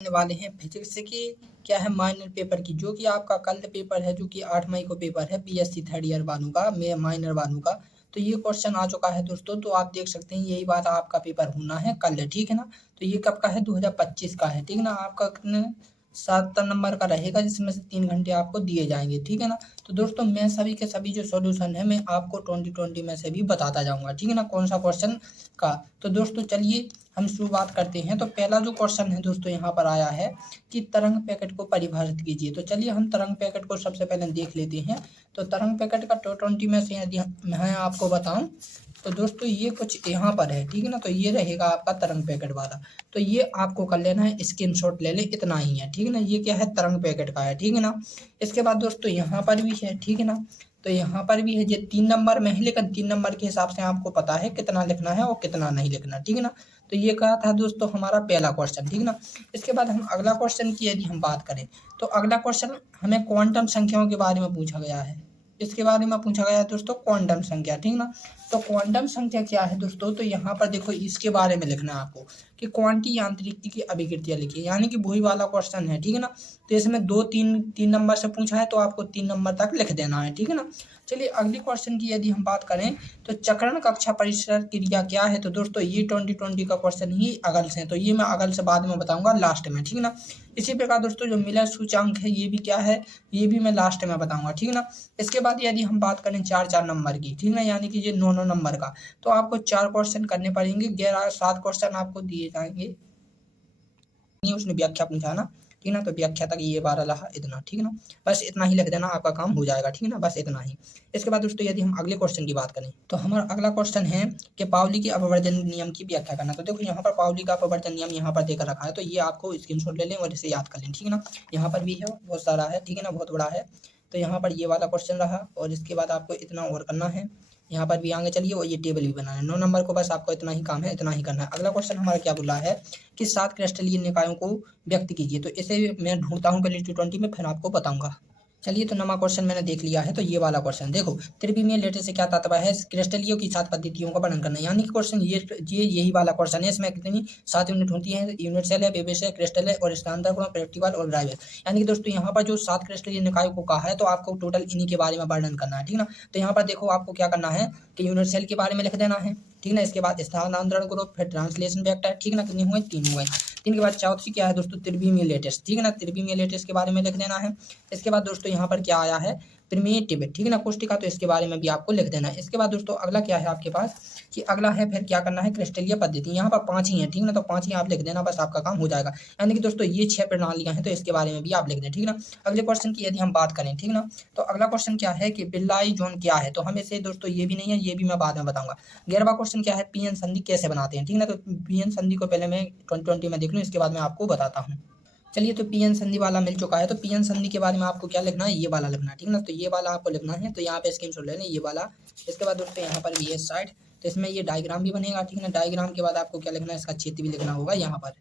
करने वाले हैं फिजिक्स की क्या है माइनर पेपर की, जो कि आपका कल पेपर है, जो कि 8 मई को पेपर है बीएससी थर्ड ईयर वालों का, माइनर वालों का। तो ये क्वेश्चन आ चुका है दोस्तों, तो आप देख सकते हैं यही बात, आपका पेपर होना है कल, ठीक है ना। तो ये कब का है, 2025 का है, ठीक है ना। आपका कितने 7 नंबर का रहेगा, जिसमें से 3 घंटे आपको दिए जाएंगे, ठीक है ना। तो दोस्तों मैं सभी के सभी जो सॉल्यूशन है मैं आपको 2020 में से भी बताता जाऊंगा, ठीक है ना, कौन सा क्वेश्चन का। तो दोस्तों चलिए हम शुरुआत करते हैं। तो पहला जो क्वेश्चन है दोस्तों यहाँ पर आया है कि तरंग पैकेट को परिभाषित कीजिए। तो चलिए हम तरंग पैकेट को सबसे पहले देख लेते हैं। तो तरंग पैकेट का 20 में से यदि मैं आपको बताऊं तो दोस्तों ये कुछ यहाँ पर है, ठीक है ना। तो ये रहेगा आपका तरंग पैकेट वाला। तो ये आपको कर लेना है, स्क्रीनशॉट ले ले, इतना ही है, ठीक है ना। ये क्या है, तरंग पैकेट का है, ठीक है ना। इसके बाद दोस्तों यहाँ पर भी है, ठीक है ना। तो यहाँ पर भी है, ये 3 नंबर में है, लेकिन 3 नंबर के हिसाब से आपको पता है कितना लिखना है और कितना नहीं लिखना, ठीक है ना। तो ये कहा था दोस्तों हमारा पहला क्वेश्चन, ठीक है ना। इसके बाद हम अगला क्वेश्चन की यदि हम बात करें तो अगला क्वेश्चन हमें क्वांटम संख्याओं के बारे में पूछा गया है। इसके बारे में पूछा गया है दोस्तों क्वांटम संख्या, ठीक है ना। तो क्वांटम संख्या क्या है दोस्तों, तो यहाँ पर देखो इसके बारे में लिखना है आपको कि क्वांटी यांत्रिकी की अभिकृतियां लिखिए, यानी कि वही वाला क्वेश्चन है, ठीक है ना। तो इसमें 2 3 नंबर से पूछा है, तो आपको 3 नंबर तक लिख देना है, ठीक है ना। चलिए अगले क्वेश्चन की यदि हम बात करें तो चक्रण कक्षा परिसर क्रिया क्या है। तो दोस्तों ये 2020 का क्वेश्चन ही अगल से है, तो ये मैं अगल से बाद में बताऊंगा लास्ट में, ठीक है ना। इसी प्रकार दोस्तों जो मिलर सूचांक है ये भी क्या है, ये भी मैं लास्ट में बताऊंगा, ठीक है ना। इसके बाद यदि हम बात करें 4 4 नंबर की, ठीक है ना, यानी कि ये 9 9 नंबर का, तो आपको 4 क्वेश्चन करने पड़ेंगे, 11 7 क्वेश्चन आपको दिए जाएंगे। नहीं उसने व्याख्या पूछा ना, ठीक है ना। तो व्याख्या तक ये 12 रहा, इतना, ठीक है ना। बस इतना ही लिख देना, आपका काम हो जाएगा, ठीक है ना, बस इतना ही। इसके बाद दोस्तों यदि हम अगले क्वेश्चन की बात करें तो हमारा अगला क्वेश्चन है कि पाउली के अपवर्जन नियम की व्याख्या करना। तो देखो यहाँ पर पाउली का अपवर्जन नियम यहाँ पर देकर रखा है, तो ये आपको स्क्रीनशॉट ले लें और इसे याद कर लें, ठीक है ना। यहाँ पर भी है, बहुत सारा है, ठीक है ना, बहुत बड़ा है। तो यहाँ पर ये वाला क्वेश्चन रहा, और इसके बाद आपको इतना और करना है, यहाँ पर भी आगे चलिए, और ये टेबल भी बनाना है। 9 नंबर को बस आपको इतना ही काम है, इतना ही करना है। अगला क्वेश्चन हमारा क्या बोला है कि 7 क्रिस्टलीय निकायों को व्यक्त कीजिए। तो इसे मैं ढूंढता हूँ पहले T20 में, फिर आपको बताऊंगा। चलिए तो नमा क्वेश्चन मैंने देख लिया है। तो ये वाला क्वेश्चन देखो, त्रिविमीय लेटर से क्या तात्पर्य है, क्रिस्टलियों की 7 पद्धतियों का वर्णन करना, यानी कि क्वेश्चन ये यही वाला क्वेश्चन है। इसमें कितनी 7 यूनिट होती है, यूनिट सेल है, बेबे है, क्रिस्टल है और स्थानांतरण गुण, प्रेक्टिकल और ड्राइवर। यानी कि दोस्तों यहाँ पर जो 7 क्रिस्टलीय निकायों को कहा है, तो आपको टोटल इन्हीं के बारे में वर्णन करना है, ठीक ना। तो यहाँ पर देखो आपको क्या करना है कि यूनिट सेल के बारे में लिख देना है, ठीक ना। इसके बाद स्थानांतरण ग्रुप, फिर ट्रांसलेशन वेक्टर, ठीक ना। कितने हुए, 3 हुए। 3 के बाद चौथी क्या है दोस्तों, त्रिविमीय लेटेस्ट, ठीक है ना। त्रिविमीय लेटेस्ट के बारे में लिख देना है। इसके बाद दोस्तों यहाँ पर क्या आया है, प्रिमिटिव, ठीक है ना, कोष्टिका, तो इसके बारे में भी आपको लिख देना है। इसके बाद दोस्तों अगला क्या है आपके पास कि अगला है फिर क्या करना है, क्रिस्टलीय पद्धति। यहाँ पर 5 ही है, ठीक है ना, तो 5 ही आप लिख देना, बस आपका काम हो जाएगा। यानी कि दोस्तों ये 6 प्रणालियां हैं, तो इसके बारे में भी आप लिख दें, ठीक है ना। अगले क्वेश्चन की यदि हम बात करें, ठीक है ना, तो अगला क्वेश्चन क्या है कि बिल्लाई जोन क्या है। तो हमें से दोस्तों ये भी नहीं है, ये भी मैं बाद में बताऊंगा। 11वां क्वेश्चन क्या है, पीएन संधि कैसे बनाते हैं, ठीक है ना। तो पीएन संधि को पहले मैं 2020 में देख लूँ, इसके बाद मैं आपको बताता हूँ। चलिए तो पीएन संधि वाला मिल चुका है। तो पीएन संधि के बारे में आपको क्या लिखना है, ये वाला लिखना है, ठीक ना। तो ये वाला आपको लिखना है, तो यहाँ पे स्क्रीनशॉट ले लें, ये वाला। इसके बाद दोस्तों यहाँ पर भी है साइड, तो इसमें ये डायग्राम भी बनेगा, ठीक है ना। डायग्राम के बाद आपको क्या लिखना है, इसका क्षेत्र भी लिखना होगा यहाँ पर।